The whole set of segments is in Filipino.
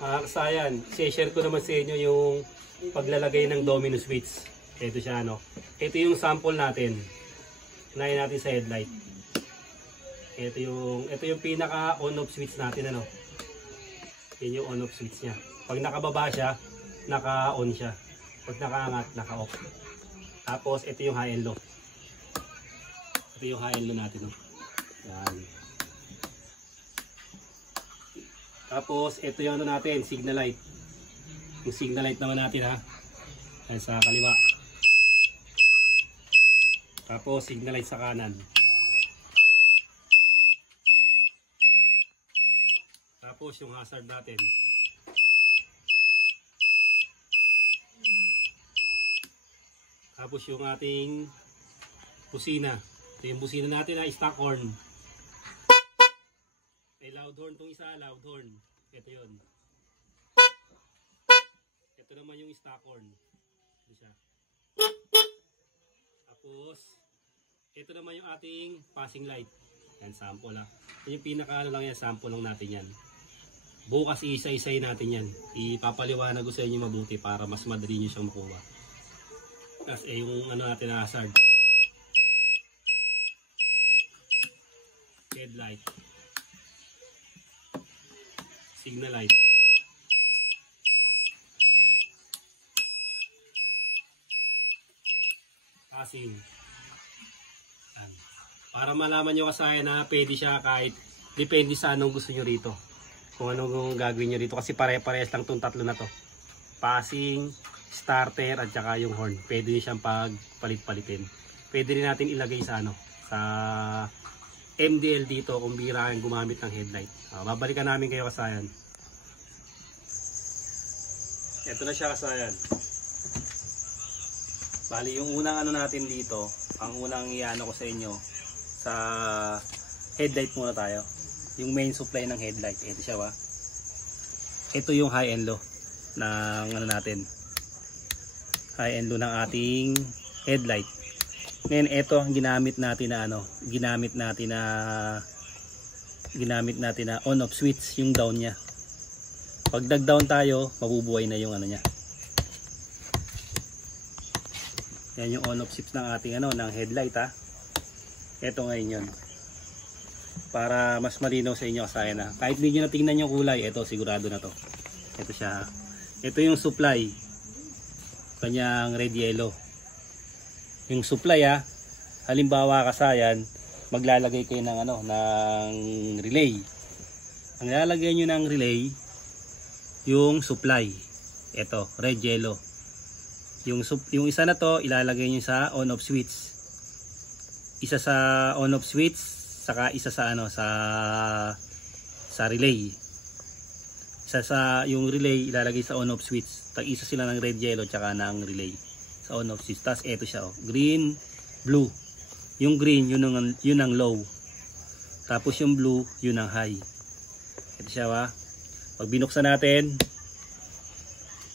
Kasayan, share ko naman sa inyo yung paglalagay ng domino switch. Ito siya, ano. Ito yung sample natin. Unahin natin sa headlight. Ito yung pinaka on-off switch natin, ano. Yan yung on-off switch niya. Pag nakababa siya, naka-on siya. Pag nakaangat, naka-off. Tapos, ito yung high and low. Ito yung high and low natin, no. Yan. Tapos, ito yung ano natin, signal light. Yung signal light naman natin, ha. Ayan sa kaliwa. Tapos, signal light sa kanan. Tapos, yung hazard natin. Tapos, yung ating busina. Ito yung busina natin, ha, stock horn. May loud horn itong isa, loud horn. Ito yun. Ito naman yung stock horn. Ito siya. Tapos, ito naman yung ating passing light. Yan, sample ha. Ito yung pinaka ano lang yan, sample lang natin yan. Bukas isa-isay natin yan. Ipapaliwanag ko sa inyo mabuti para mas madali nyo siyang makuha. Tapos yung ano natin na hazard. Headlight. Signal light. Passing. Para malaman nyo kasi na pwede siya kahit depende sa anong gusto nyo rito. Kung anong gagawin nyo rito. Kasi pare-parehas lang itong tatlo na to. Passing, starter, at saka yung horn. Pwede nyo siyang pagpalit-palitin. Pwede rin natin ilagay sa ano, sa MDL dito kung bira kang gumamit ng headlight. Babalikan namin kayo kasayan. Ito na siya kasayan. Bali yung unang ano natin dito, ang unang iano ko sa inyo, sa headlight muna tayo. Yung main supply ng headlight. Ito siya, wa. Ito yung high and low ng ano natin. High and low ng ating headlight. Ngayon ito ang ginamit natin na ano, ginamit natin na on off switch, yung down niya. Pag nag-down tayo, mabubuhay na yung ano niya. Yan yung on off switch ng ating ano, ng headlight ha. Ito ngayon yun. Para mas malinaw sa inyo kasi na kahit hindi nyo natingnan yung kulay, ito sigurado na to. Ito siya. Ito yung supply. Kanyang red yellow. Yung supply ha. Halimbawa kasayan, maglalagay kayo ng ano, ng relay. Ang lalagay nyo ng relay, yung supply. Ito, red yellow. Yung isa na to, ilalagay nyo sa on off switch. Isa sa on off switch, saka isa sa ano, sa relay. Isa sa yung relay ilalagay sa on off switch. Tag-isa sila ng red yellow tsaka ng relay sa on off switch. Tas eto siya, oh, green, blue. Yung green yun ang low. Tapos yung blue yun ang high. Ito siya, wa. Pag binuksan natin,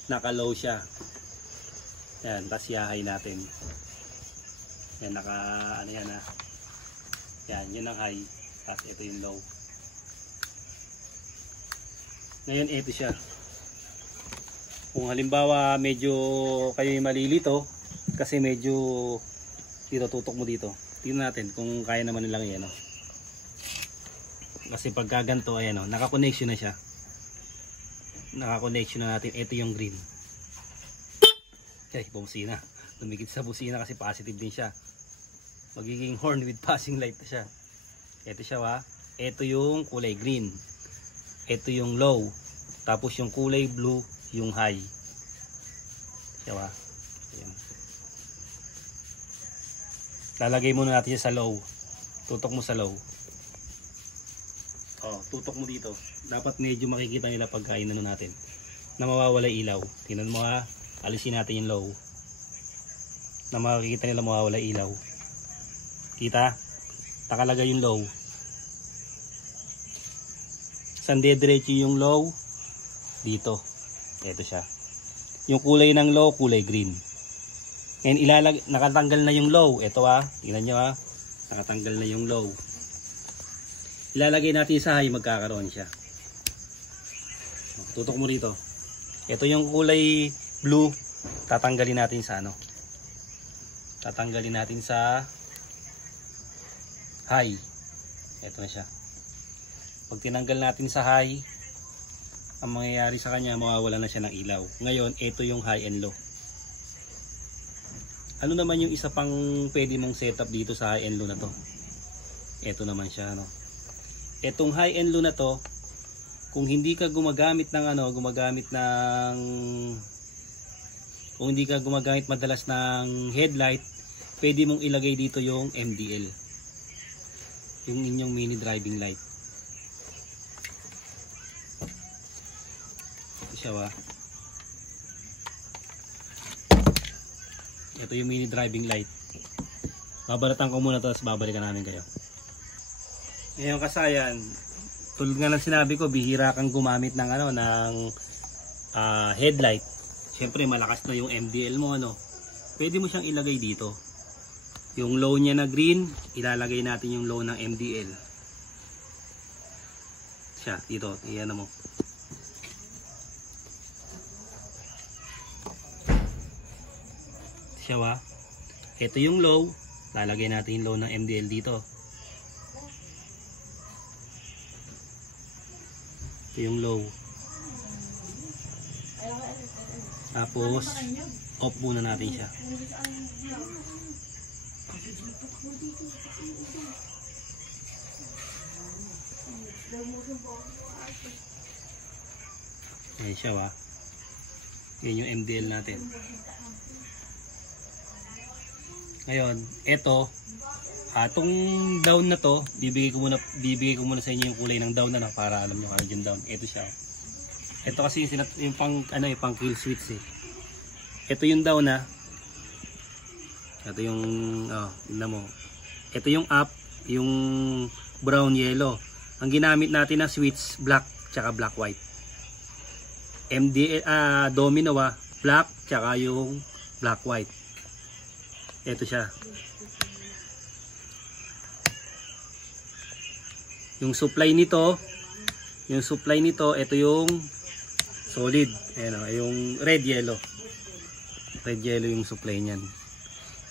naka-low siya. Yan, tas high natin. Yan, ano yan ha. Yan, yun ang high. Tapos ito yung low. Ngayon, ito siya. Kung halimbawa medyo kayo malilito, kasi medyo dito tutok mo dito. Tingnan natin kung kaya naman nilang yan. No? Kasi pagka ganito, ayan, no? Naka-connection na siya. Naka-connection na natin. Ito yung green. Okay, busina. Tumikit sa busina kasi positive din siya. Magiging horn with passing light na siya. Ito siya, wa. Ito yung kulay green. Ito yung low. Tapos yung kulay blue, yung high. Siya, wa. Ayan. Lalagay muna natin siya sa low. Tutok mo sa low. Oh, tutok mo dito. Dapat medyo makikita nila pagka inano natin na mawawala ilaw. Tingnan mo ha. Alisin natin yung low. Na makikita nila mawawala ilaw. Kita? Nakalagay yung low. Saan diretso yung low? Dito. Ito siya. Yung kulay ng low, kulay green. Ngayon nakatanggal na yung low. Ito ha. Tingnan nyo ha. Nakatanggal na yung low. Ilalagay natin sa high, magkakaroon siya. Tutok mo rito. Ito yung kulay blue, tatanggalin natin sa ano. Tatanggalin natin sa high. Ito na siya. Pag tinanggal natin sa high, ang mangyayari sa kanya, mawawala na siya ng ilaw. Ngayon, ito yung high and low. Ano naman yung isa pang pwede mong setup dito sa high and low na to? Ito naman siya, no. Etong high and low na to, kung hindi ka gumagamit ng kung hindi ka gumagamit madalas ng headlight, pwede mong ilagay dito yung MDL, yung inyong mini driving light. Ito siya, ito yung mini driving light. Babalatan ko muna to, tapos babalikan namin kayo. Ngayon kasayan, tulad nga ng sinabi ko, bihira kang gumamit ng headlight. Siyempre malakas na yung MDL mo, pwede mo siyang ilagay dito. Yung low niya na green, ilalagay natin yung low ng MDL. Siya dito, iyan mo. Siya, ito yung low, lalagay natin yung low ng MDL dito. Ito yung low. Tapos off muna natin siya. Ayan siya, yan yung MDL natin. Ngayon, ito, itong down na to, bibigay ko muna sa inyo yung kulay ng down na, para alam nyo ano yung down. Ito siya. Ito kasi yung pang kill switch eh. Ito yung down na. Ito yung tingnan mo. Ito yung up, yung brown yellow. Ang ginamit natin na switch black tsaka black white. Domino black tsaka yung black white. Ito siya. Yung supply nito, ito yung solid. Ayan, yung red yellow. Red yellow yung supply niyan.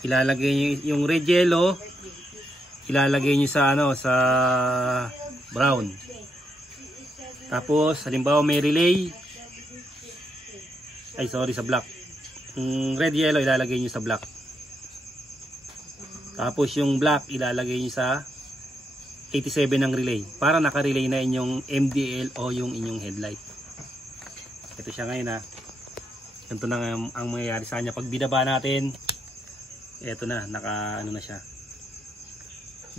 Ilalagay niyo yung red yellow, ilalagay niyo sa sa brown. Tapos halimbawa may relay, sa black. Yung red yellow ilalagay niyo sa black. Tapos yung black ilalagay niyo sa 87 ng relay para naka-relay na inyong MDL o yung inyong headlight. Ito siya ngayon Ito na ang mangyayari sa kanya pag binaba natin. Ito na, naka na siya.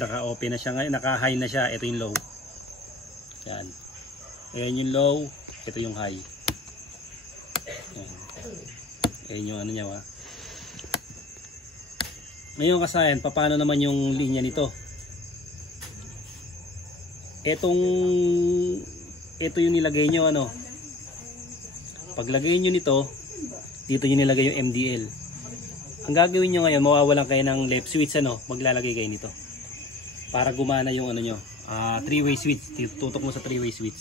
Naka-open na siya ngayon, naka-high na siya. Ito yung low. Yan. Ayan yung low, ito yung high. Yan. Ayan yung niya Ngayon kasayan, paano naman yung linya nito? Ito yung nilagay nyo paglagay nyo nito, dito nyo nilagay yung MDL. Ang gagawin nyo ngayon, mawawalan kayo ng left switch, maglalagay kayo nito para gumana yung nyo, 3-way switch. Tutok mo sa 3-way switch.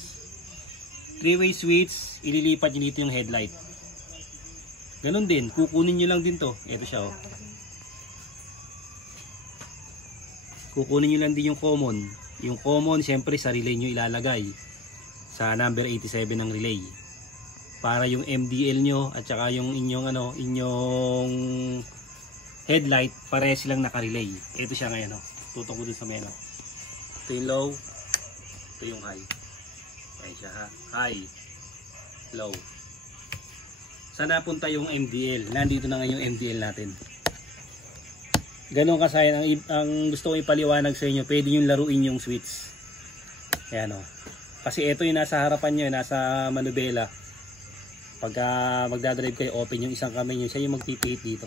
3-way switch, ililipat nyo dito yung headlight. Ganun din, kukunin nyo lang din to. Ito siya kukunin nyo lang din yung common. Yung common, syempre sa relay nyo ilalagay sa number 87 ng relay. Para yung MDL nyo at saka yung inyong inyong headlight pareho silang naka-relay. Ito siya ngayon Tutok ko dun sa meno. Ito yung low, ito yung high. Ayan siya high, low. Saan napunta yung MDL? Nandito na ngayon yung MDL natin. Ganun kasayan ang gusto ko ipaliwanag sa inyo. Pwede yung laruin yung switch. Ayan Kasi ito yung nasa harapan nyo, nasa manubela. Pagka magdadrive kayo, open yung isang kamay nyo, siya yung magpipihit dito.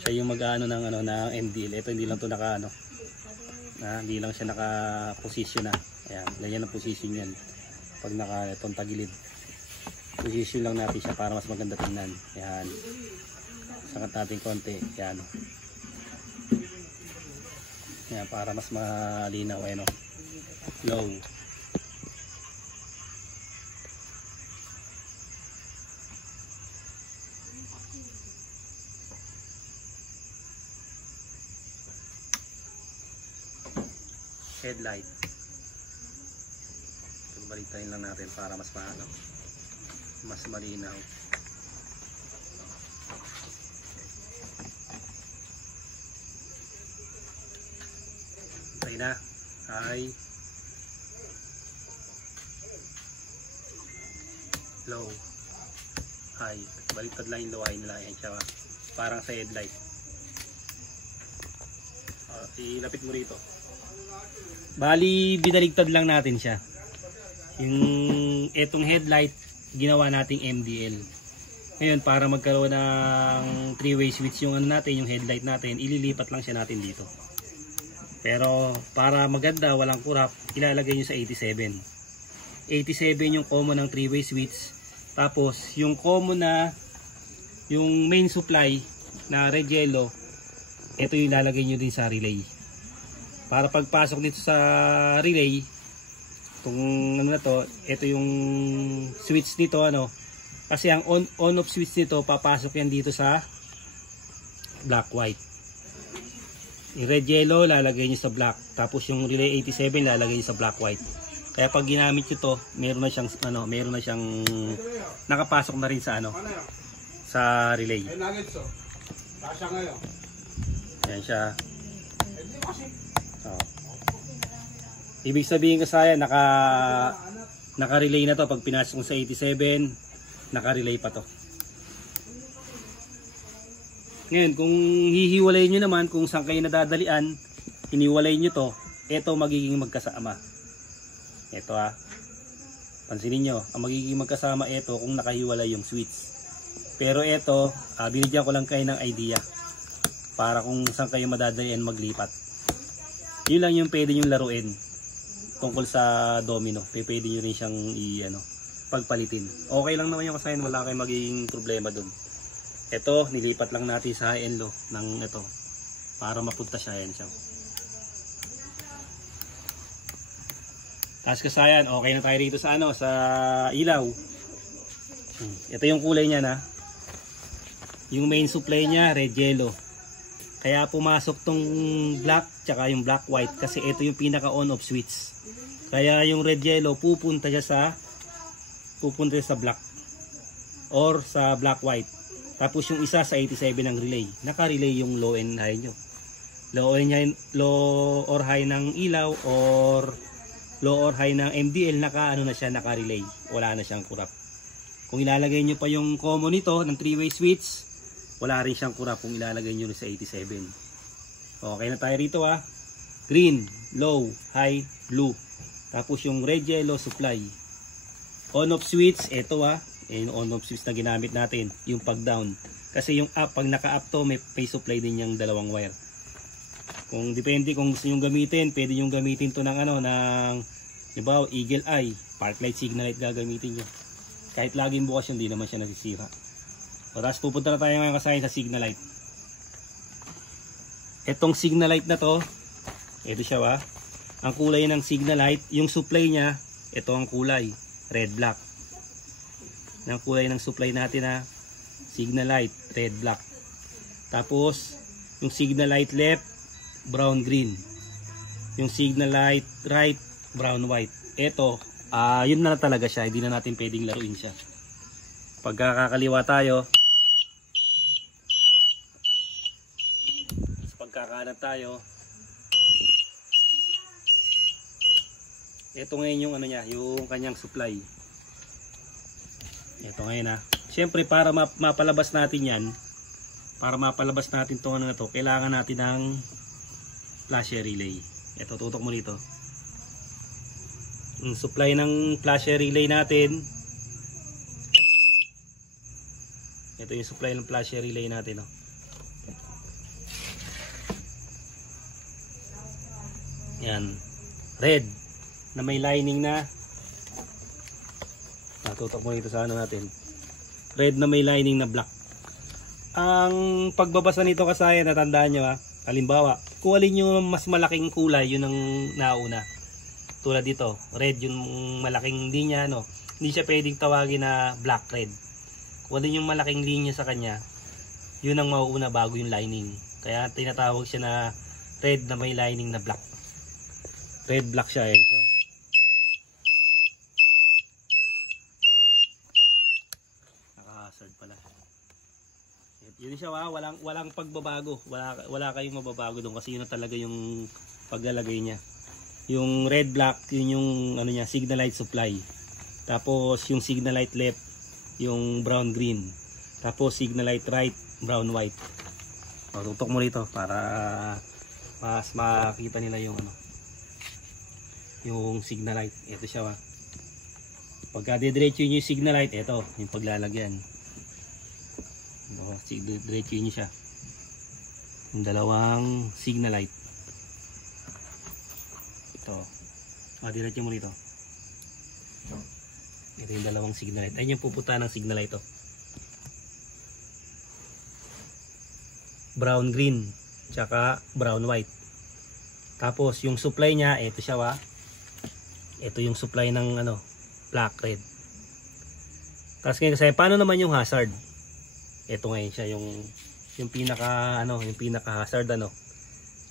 Siya yung mag-ano ng MDL. Ito hindi lang to hindi lang siya naka-position Ayan, ganyan ang position yan. Pag itong tagilid. Position lang natin siya para mas maganda tingnan. Ayan. Sangat natin konti. Ayan. Ayan, para mas malinaw. Ayan Low. headlight. Baliktarin lang natin para mas mas malinaw. Okay na. High, low, high. Baliktad lang yung low high nila. Yan siya. Parang sa headlight. Ilapit mo rito. Bali, binaligtad lang natin siya. Yung etong headlight, ginawa nating MDL. Ngayon, para magkaroon ng 3-way switch yung ano natin, yung headlight natin, ililipat lang siya natin dito. Pero para maganda, walang kurap, ilalagay nyo sa 87. 87 yung common ng 3-way switch. Tapos, yung common na, yung main supply na red yellow, ito yung ilalagay nyo din sa relay. Para pagpasok dito sa relay, kung ano na to, ito yung switch nito, ano, kasi ang on off switch nito, papasok yan dito sa black white. Yung red yellow lalagay niyo sa black, tapos yung relay 87 lalagay niyo sa black white. Kaya pag ginamit niyo to, meron na siyang nakapasok na rin sa sa relay. Ayan siya. Ibig sabihin ko sa naka-relay na to. Pag pinasok sa 87, naka-relay pa to. Ngayon, kung hihiwalay nyo naman kung saan kayo nadadalian, hiniwalay nyo to, ito magiging magkasama. Ito pansinin nyo, ang magiging magkasama ito kung nakahiwalay yung switch. Pero ito, binigyan ko lang kayo ng idea para kung saan kayo madadalian maglipat. Yun lang yung pwede nyo laruin tungkol sa domino. Pwede nyo rin siyang pagpalitin. Okay lang naman yung kasayan, wala kayong magiging problema dun. Ito, nilipat lang natin sa high and low ng ito para mapunta siya. Yan siya. Tapos kasayan, okay na tayo rito sa sa ilaw. Ito yung kulay niya na. Yung main supply niya, red yellow. Kaya pumasok tong black tsaka yung black white kasi ito yung pinaka on off switch. Kaya yung red yellow pupunta siya sa black or sa black white. Tapos yung isa sa 87 ng relay. Naka-relay yung low and high nyo. Low or high ng ilaw or low or high ng MDL, naka-relay. Wala na siyang kurap. Kung ilalagay nyo pa yung common nito ng 3-way switch, wala rin siyang kurap kung ilalagay nyo rin sa 87. Okay na tayo rito Green, low, high, blue. Tapos yung red yellow supply. On off switch, ito yung on off switch na ginamit natin, yung pag down. Kasi yung up, pag naka up to, may supply din yung dalawang wire. Kung depende kung gusto nyo gamitin, pwede nyo gamitin to ng ng diba, eagle eye, park light, signal light gagamitin nyo. Kahit laging bukas yun, hindi naman siya nasisira. So, tapos pupunta na tayo ngayon kasayin sa signal light. Etong signal light na to, ito siya ang kulay ng signal light, yung supply niya, ito ang kulay, red black. Ang kulay ng supply natin signal light, red black. Tapos yung signal light left, brown green. Yung signal light right, brown white. Ito, yun na talaga siya, hindi na natin pwedeng laruin siya. Pagkakaliwa tayo, pagkakanan tayo, ito ngayon yung yung kanyang supply. Ito ngayon Siyempre para mapalabas natin yan, para mapalabas natin itong na to, kailangan natin ng flasher relay. Ito, tutok mo dito. Yung supply ng flasher relay natin. Ito yung supply ng flasher relay natin. Yan. Red. Na may lining na. Tutok mo dito sa natin. Red na may lining na black. Ang pagbabasa nito kasayan, natandaan nyo halimbawa, kung alin yung mas malaking kulay, yun ang nauna. Tulad dito, red yung malaking linya, hindi siya pwedeng tawagin na black red. Kung alin yung malaking linya sa kanya, yun ang mauuna bago yung lining. Kaya tinatawag siya na red na may lining na black. Red black siya, ayan siya. Naka-hazard pala. Yun siya, walang pagbabago. Wala kayong mababago doon kasi yun na talaga yung paglalagay niya. Yung red black, yun yung ano niya, signal light supply. Tapos yung signal light left, yung brown green. Tapos signal light right, brown white. Tutok mo rito para mas makita nila yung ano, yung signal light. Ito siya, pagka didiretso nyo yung signal light, ito yung paglalagyan. Diretso nyo siya, yung dalawang signal light. Ito, diretso mo rito. Ito yung dalawang signal light. Ayun yung pupunta ng signal light, brown green tsaka brown white. Tapos yung supply niya, ito siya, ito yung supply ng ano, black red. Tapos ngayon kasi paano naman yung hazard? Ito ngayon siya yung pinaka ano, yung pinaka hazard ano.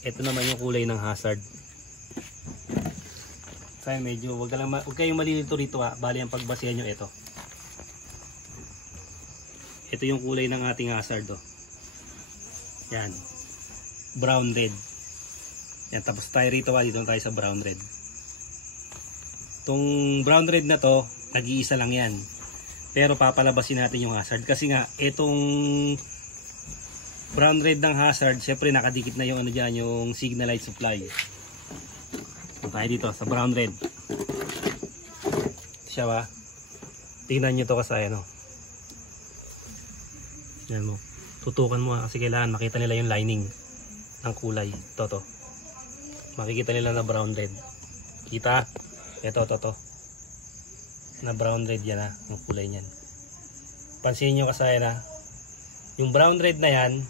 Ito naman yung kulay ng hazard. Kaya medyo wag kayong malilito rito, bali ang pagbasehan nyo ito. Ito yung kulay ng ating hazard, yan, brown red. Yan, tapos tayo rito, dito tayo sa brown red. Itong brown red na to, nag-iisa lang yan. Pero papalabasin natin yung hazard kasi nga itong brown red ng hazard, syempre nakadikit na yung ano diyan, yung signal light supply. So, tayo dito sa brown red. Siya, tingnan nyo to kasi ano. Yan mo. Tutukan mo kasi kailangan makita nila yung lining ng kulay. Ito. Makikita nila na brown red. Kita? Ito. Na brown red yan, yung kulay niyan. Pansinin nyo kasi yung brown red na yan,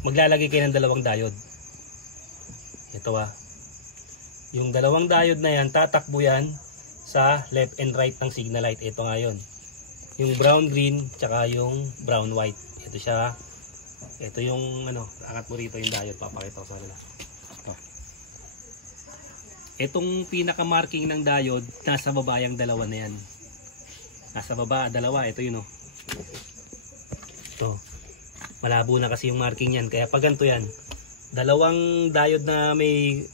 maglalagay kayo ng dalawang diode. Ito, yung dalawang diode na yan, tatakbo yan sa left and right ng signal light. Ito nga yun. Yung brown green tsaka yung brown white. Ito siya. Ito yung ano, angat mo rito yung diode, papakita ko sa kanila. Itong pinaka marking ng diode, nasa baba yung dalawa na yan. Nasa baba, dalawa, ito yun Ito. Malabo na kasi yung marking yan, kaya pag ganito yan, dalawang diode na may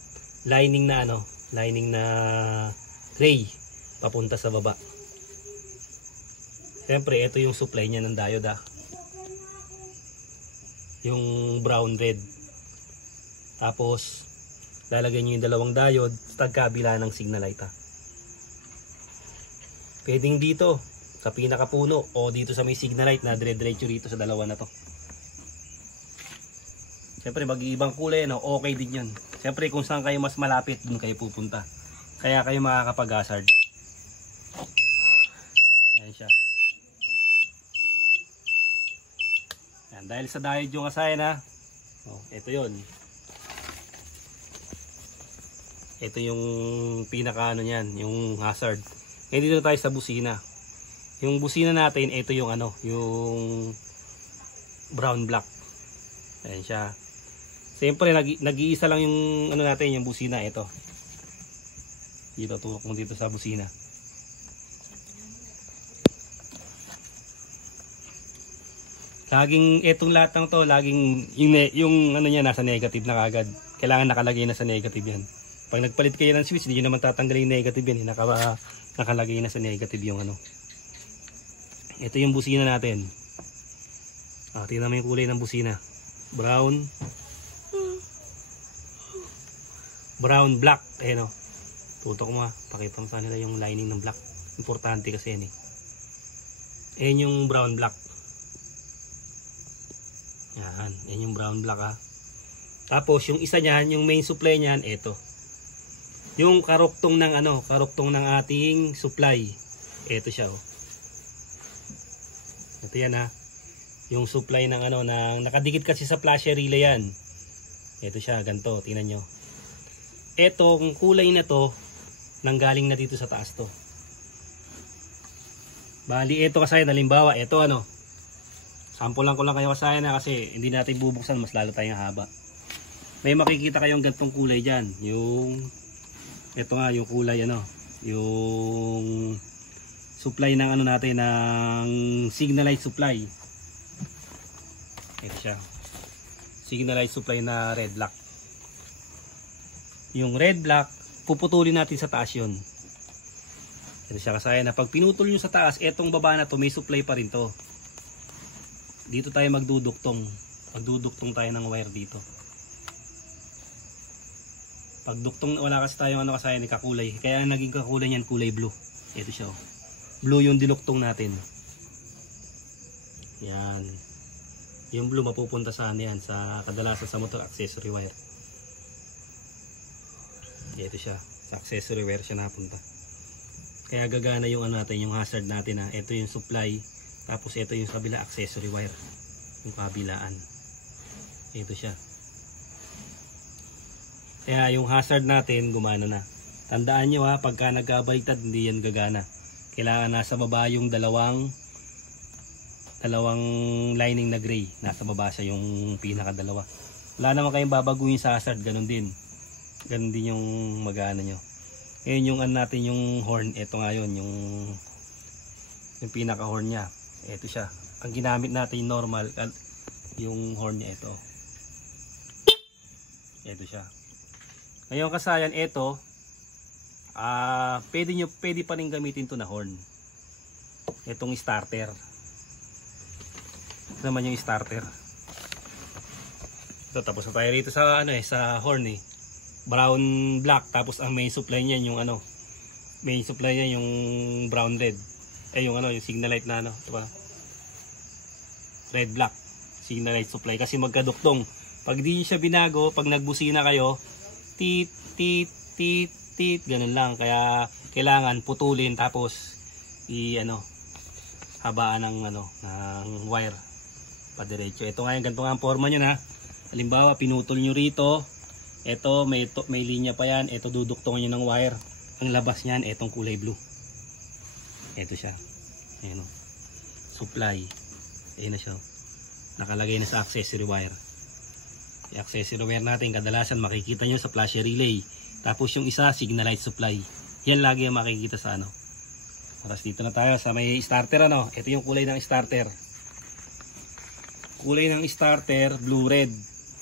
lining na ano, lining na gray papunta sa baba. Siyempre, ito yung supply niya ng diode, yung brown red. Tapos lalagyan niyo yung dalawang diode sa tagkabila ng signal light, Pwedeng dito sa pinakapuno o dito sa may signal light na dire-diretso rito sa dalawa na to. Siyempre, mag-iibang kulay, okay din yun. Siyempre, kung saan kayo mas malapit, dun kayo pupunta. Kaya kayo makakapag-hazard. Ayan siya. Dahil sa diode yung asayan, ito yun. Ito yung pinaka ano niyan, yung hazard. Ngayon dito tayo sa busina. Yung busina natin, ito yung ano, yung brown black. Ayan siya. Siyempre, nag-iisa lang yung ano natin, yung busina, ito. Dito, tuwak mo dito sa busina. Laging itong lahat ng to, laging yung ano niya nasa negative na kagad. Kailangan nakalagay na sa negative yan. Pag nagpalit kayo ng switch, hindi nyo naman tatanggalin yung negative yan. Nakalagay na sa negative yung ano. Ito yung busina natin. Tingnan mo yung kulay ng busina. Brown black. Ayan, tutok mo, pakita mo sa nila yung lining ng black. Importante kasi yan, Ayan yung brown black. Yan yung brown black, Tapos yung isa niyan, yung main supply niyan, ito. Yung karuktong ng ano, karuktong ng ating supply. Ito siya, Ito yan, Yung supply ng ano, ng nakadikit kasi sa flasher relay yan. Ito siya, ganito, tingnan nyo. Etong kulay na to, nanggaling na dito sa taas to. Bali, ito kasi, halimbawa, ito sample lang ko lang kayo kasaya kasi hindi natin bubuksan, mas lalo tayong haba. may makikita kayong gantong kulay dyan. Yung ito nga yung kulay ano, yung supply ng ano natin, ng signalized supply. Ito siya, signalized supply na red black. Yung red black puputulin natin sa taas yun. Ito siya kasaya na pag pinutol nyo sa taas, etong baba na to may supply pa rin to. Dito tayo magduduktong tayo ng wire dito. Pag duktong wala kasi tayong ano kasaya ni kakulay, kaya ang naging kakulay niyan kulay blue. Ito siya, oh. Blue yung diluktong natin. Yan. Yung blue mapupunta sa ano yan, sa kadalasan sa motor accessory wire. Ito siya, sa accessory wire siya napunta. Kaya gagana yung ano natin, yung hazard natin ha. Ito yung supply, tapos ito yung kabila accessory wire, yung kabilaan. Ito siya. Kaya yung hazard natin gumana na. Tandaan nyo ha, pagka nagkabaliktad hindi yan gagana. Kailangan nasa baba yung dalawang lining na gray. Nasa baba siya yung pinakadalawa. Wala naman kayong babaguhin sa hazard, ganun din. Ganun din yung magana nyo. Ngayon yung ano natin, yung horn. Ito nga yun, yung pinaka horn nya. Ito siya. Ang ginamit natin yung normal, yung horn nya ito. Ito siya. Ngayon kasayan, ito pwede pa rin gamitin to na horn. Itong starter. Ito naman yung starter. Ito, tapos na tayo rito sa ano sa horn eh. Brown black, tapos ang main supply niyan yung ano. Main supply niya yung brown red. Yung ano, yung signal light na ano, diba? Red black. Signal light supply kasi magkaduktong. Pag di siya binago, pag nagbusina kayo, tit tit tit tit, ganun lang. Kaya kailangan putulin tapos habaan ng ng wire padiretso. Ito nga yung ganito nga ang forma nyo na. Halimbawa pinutol nyo rito, ito may linya pa yan, ito duduktungan nyo ng wire. Ang labas niyan etong kulay blue. Ito siya. Ayan o. Supply. Ayan na siya. Nakalagay na sa accessory wire. Yung accessory wire natin kadalasan makikita nyo sa flasher relay. Tapos yung isa signalized supply. Yan lagi yung makikita sa ano. Tapos dito na tayo sa may starter ano. Ito yung kulay ng starter. Kulay ng starter blue red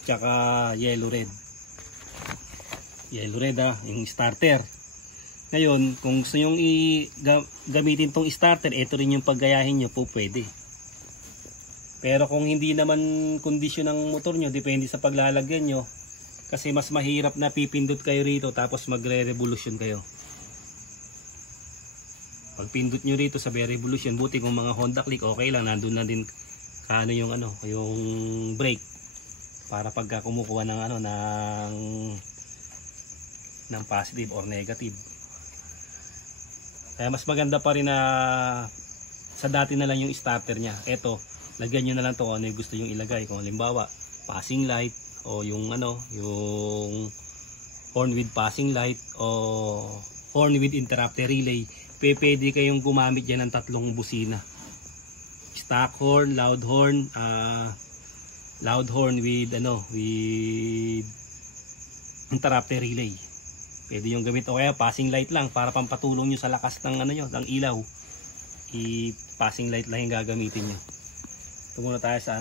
tsaka yellow red. Yellow red yung starter. Ngayon kung gusto nyo gamitin tong starter, ito rin yung paggayahin nyo po pwede. Pero kung hindi naman kondisyon ng motor nyo, depende sa paglalagyan nyo. Kasi mas mahirap na pipindot kayo rito tapos magre-revolution kayo. Pag pindot nyo rito sa revolution, buti kung mga Honda Click, okay lang. Nandun na din kaano yung brake. Para pagka kumukuha ng ng positive or negative. Kaya mas maganda pa rin na sa dati na lang yung starter nya. Eto, lagyan nyo na lang to kung ano yung gusto yung ilagay. Kung halimbawa passing light o yung yung horn with passing light o horn with interrupter relay, pwede kayong gumamit dyan ng tatlong busina. Stock horn, loud horn with with interrupter relay. Pwede yung gamit o kaya passing light lang para pampatulong nyo sa lakas ng ng ilaw. I-passing light lang yung gagamitin nyo. Ito muna tayo sa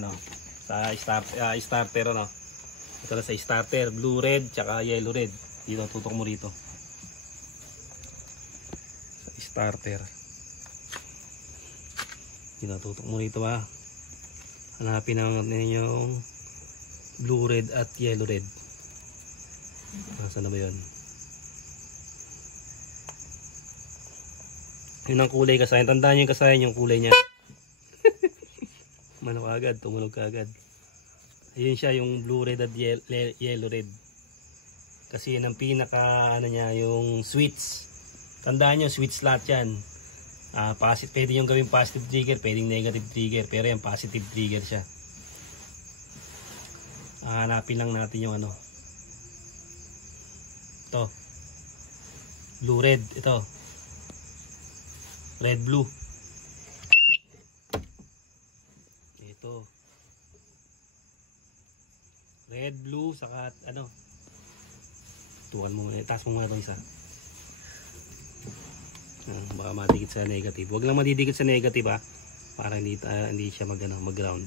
starter Ito na sa starter, blue red tsaka yellow red. Dito tutok mo rito. Sa starter. Dito tutok mo rito Hanapin natin yung blue red at yellow red. Nasaan na ba 'yon? Yun ang kulay kasayan. Tandaan nyo yung kasayan yung kulay niya. Manok agad, tumunog ka agad. Ayun siya yung blue red at yellow red. Kasi yan ang pinaka niya yung switch. Tandaan nyo switch slot yan. Pwede yung gawing positive trigger, pwedeng negative trigger, pero yung positive trigger siya. Hanapin lang natin yung ito blue red, ito red blue, ito red red, blue, saka ano. Tuwal mo muna. Taas mo muna itong isa. Baka madikit sa negative. Huwag lang madidikit sa negative ha. Para hindi siya mag-ground.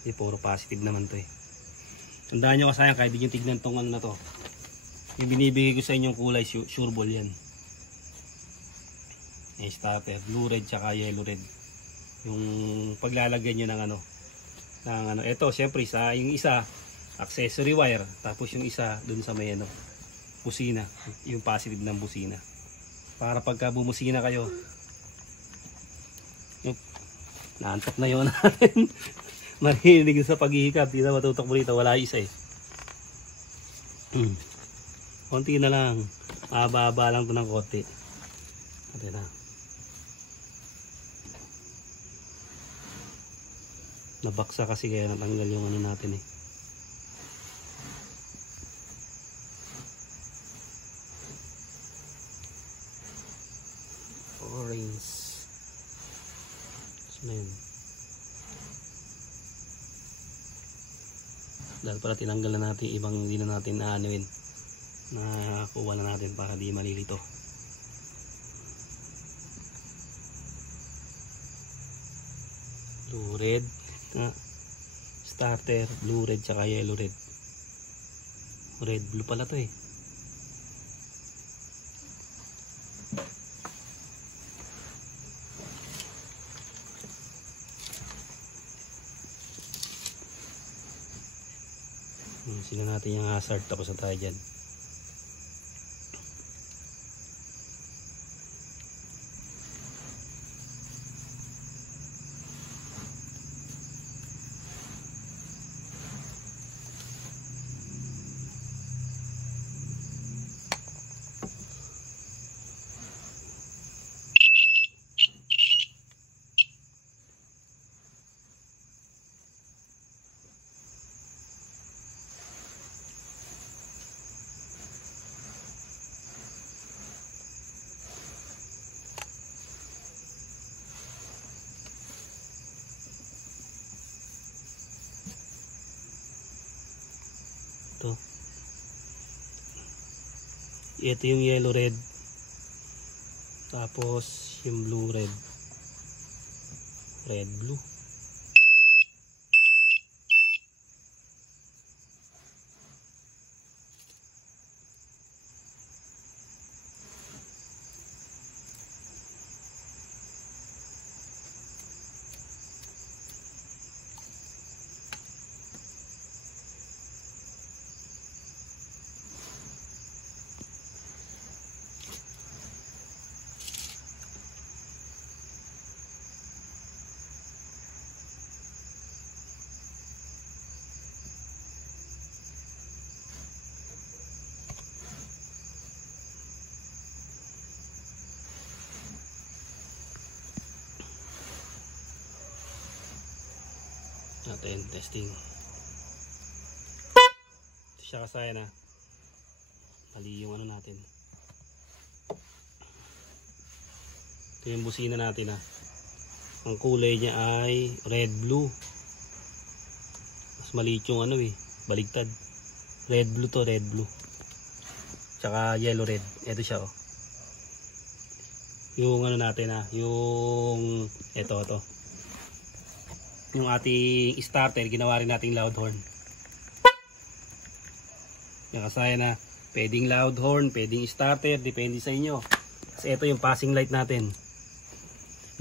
Kasi puro positive naman to eh. Tandaan nyo kasayang kahit di nyo tignan tong ano na to. Yung binibigay ko sa inyong kulay, sure ball yan. Starter, blue red tsaka yellow red. Yung paglalagyan nyo ng ano. Ito syempre yung isa accessory wire. Tapos yung isa dun sa may busina. Yung positive ng busina. Para pagka bumusina kayo. Naantok na yun natin. Marinig sa paghihikap. Di na matutok mo rito. Wala isa eh. Konti na lang. Mababa lang ito ng konti. Ate na. Nabaksa kasi kaya natanggal yung ano natin eh. Orange. So na yun. Dahil pala tinanggal na natin ibang hindi na natin naanuin. Nakuha na natin para di malilito. Blue red. Starter, blue red tsaka yellow red. Red blue pala to eh. Sila natin yung hazard tapos na tayo dyan. Ito yung yellow red, tapos yung blue red, red blue. Natin testing. Ito siya kasaya na mali yung ano natin. Ito yung busina natin ha. Ang kulay niya ay red blue. Mas maliit yung ano eh, baligtad. Red blue to, red blue. Tsaka yellow red. Ito siya oh. Yung ano natin ha, yung ito. Yung ating starter, ginawa rin nating loud horn. Yung kasaya na, pwedeng loud horn, pwedeng starter, depende sa inyo. Kasi ito yung passing light natin.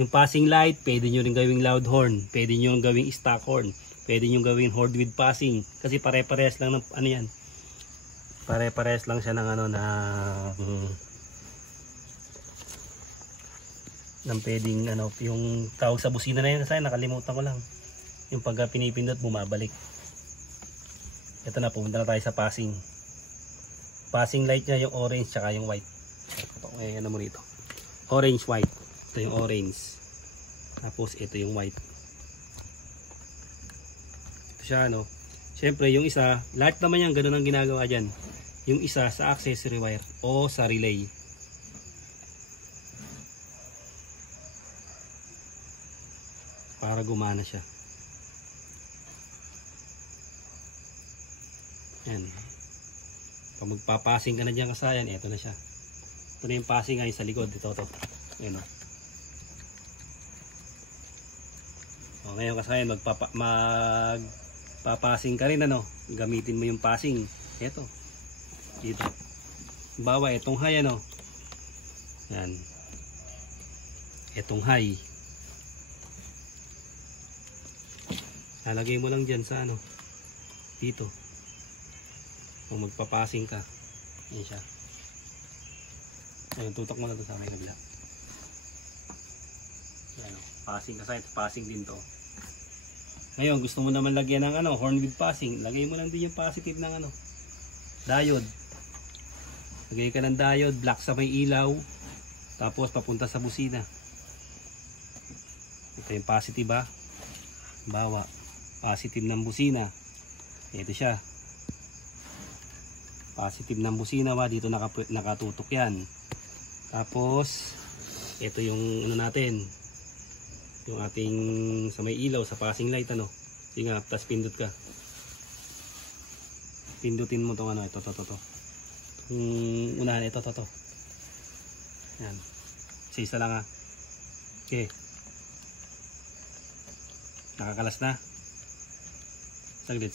Yung passing light, pwede nyo rin gawing loud horn, pwede nyo rin gawing stock horn, pwede nyo gawing horn with passing. Kasi pare-parehas lang ng ano yan. Pare-parehas lang siya ng ano na ng pwedeng ano, yung tawag sa busina na yun, kasi nakalimutan ko lang. Yung pagka pinipindot bumabalik. Ito na, pumunta na tayo sa passing. Passing light niya yung orange tsaka yung white. Ito, ano mo rito. Orange, white. Ito yung orange. Tapos ito yung white. Ito siya ano. Siyempre yung isa, lahat naman yan ganun ang ginagawa dyan. Yung isa sa accessory wire o sa relay. Para gumana siya. Ayan. Pag magpapasing ka na dyan kasayan, eto na siya. Ito na yung passing ngayon sa likod. Ito to. Ayan o. O ngayon kasayan, magpapasing ka rin ano. Gamitin mo yung passing. Eto. Dito. Bawa itong high ano. Yan. Itong high. Lalagay mo lang dyan sa ano. Dito. Kung magpapasing ka. Yan siya. Ayun, tutok mo na ito sa may kabila. Ayan, passing ka side, passing din to. Ngayon, gusto mo naman lagyan ng ano, horn with passing. Lagay mo lang din yung positive ng ano, diode. Lagay ka ng diode, black sa may ilaw. Tapos papunta sa busina. Ito yung positive ha. Bawa, positive ng busina. Ito siya. Positive ng busina ba, dito nakatutok yan. Tapos ito yung ano natin, yung ating sa may ilaw sa passing light ano. Sige nga, tapos pindot ka. Pindutin mo tong ano, ito. Yung unahan, ito. Yan. Isa lang ha. Okay. Nakakalas na. Saglit.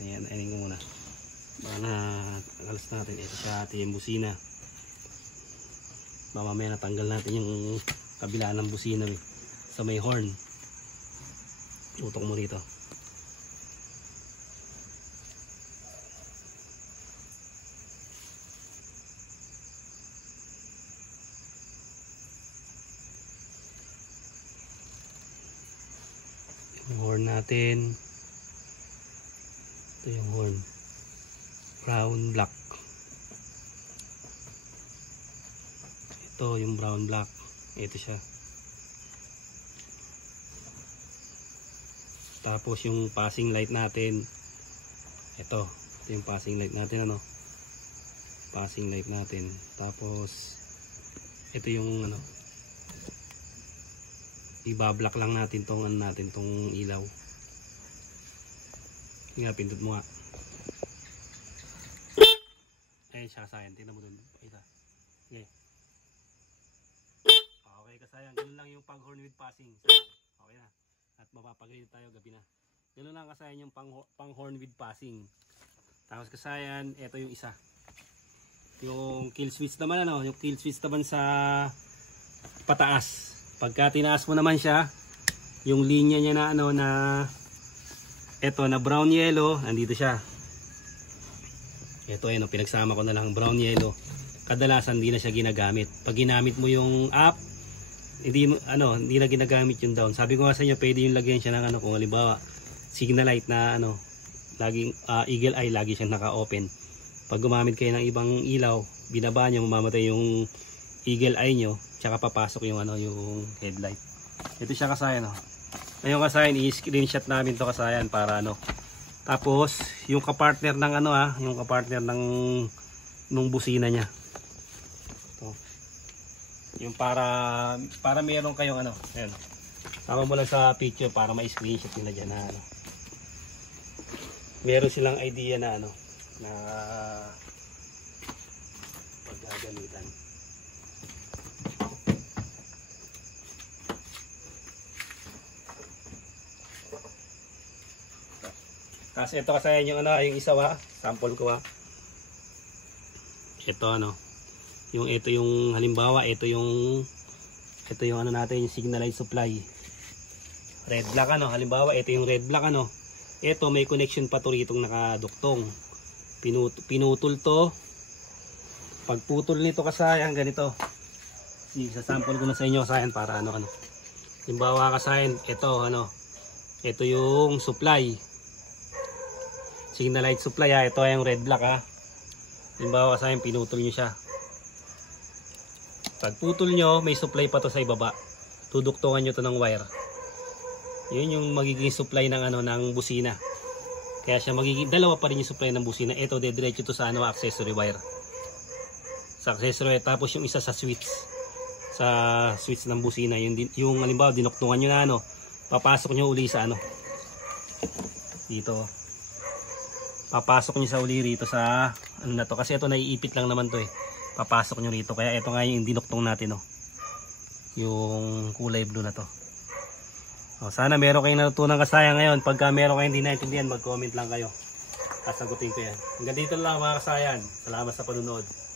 Ayan, ko muna. Baka nakakalas natin. Ito sa ating busina. Mamaya natanggal natin yung kabila ng busina sa may horn. Tutok mo dito. Yung horn natin. Ito yung horn. Brown black. Ito yung brown black. Ito siya. Tapos yung passing light natin. Ito yung passing light natin ano. Passing light natin. Tapos ito yung ano. Ibablock lang natin tong ano natin, tong ilaw. Nga, pindot mo nga. Ayun siya kasayan. Tingnan mo dun. Ito. Okay. Okay kasayan. Ganun lang yung pang horn with passing. Okay na. At mapapag-read tayo gabi na. Ganun lang kasayan yung pang horn with passing. Tapos kasayan, ito yung isa. Yung kill switch naman ano. Yung kill switch naman sa pataas. Pagka tinaas mo naman siya, yung linya niya na ano na ito na brown yellow, andito siya. Ito ayun, pinagsama ko na lang brown yellow. Kadalasan hindi na siya ginagamit. Pag ginamit mo yung up, hindi na ginagamit yung down. Sabi ko nga sa inyo, pwede yung lagyan siya ng ano, kung halimbawa signal light na ano, laging eagle eye, lagi siyang naka-open. Pag gumamit kayo ng ibang ilaw, binaba niyo, mamamatay yung eagle eye nyo, tsaka papasok yung ano, yung headlight. Ito siya kasayan, oh. Ngayon kasayan, i-screenshot namin to kasayan para ano. Tapos yung kapartner ng ano yung kapartner ng nung busina niya. Ito. Yung para meron kayong ano, ayan. Sama mo lang sa picture para ma-screenshot nila diyan na ano. Meron silang idea na ano na paggagamitan. Kasi ito kasi yung ano, yung isa sample ko Ito ano, ito yung halimbawa, ito yung ano natin, yung signal light supply. Red black ano, halimbawa ito yung red black ano. Ito may connection pa to ritong nakaduktong. Pinutol to. Pagputol nito kasayan ganito. Sa-sample ko na sa inyo kasayan para ano. Halimbawa kasayan, ito ano. Ito yung supply. Signal light supply ito yung red black Halimbawa kasayan, pinutol nyo siya. Pag putol nyo, may supply pa to sa ibaba. Tuduktungan nyo to ng wire. Yun yung magiging supply ng ano, ng busina. Kaya siya magiging, dalawa pa rin yung supply ng busina. Ito, dediretso to sa ano, accessory wire. Sa accessory, tapos yung isa sa switch. Sa switch ng busina. Yung halimbawa, dinuktungan nyo na ano, papasok nyo uli sa ano. Dito. papasok nyo sa uli rito sa ano na to, kasi ito naiipit lang naman to eh, papasok nyo rito. Kaya ito nga yung dinuktong natin, oh, yung kulay blue na to. Sana meron kayong natutunan kasaya ngayon. Pagka meron kayong hindi naintindihan, mag comment lang kayo, sasagutin ko yan. Hanggang dito lang mga kasayan, salamat sa panunood.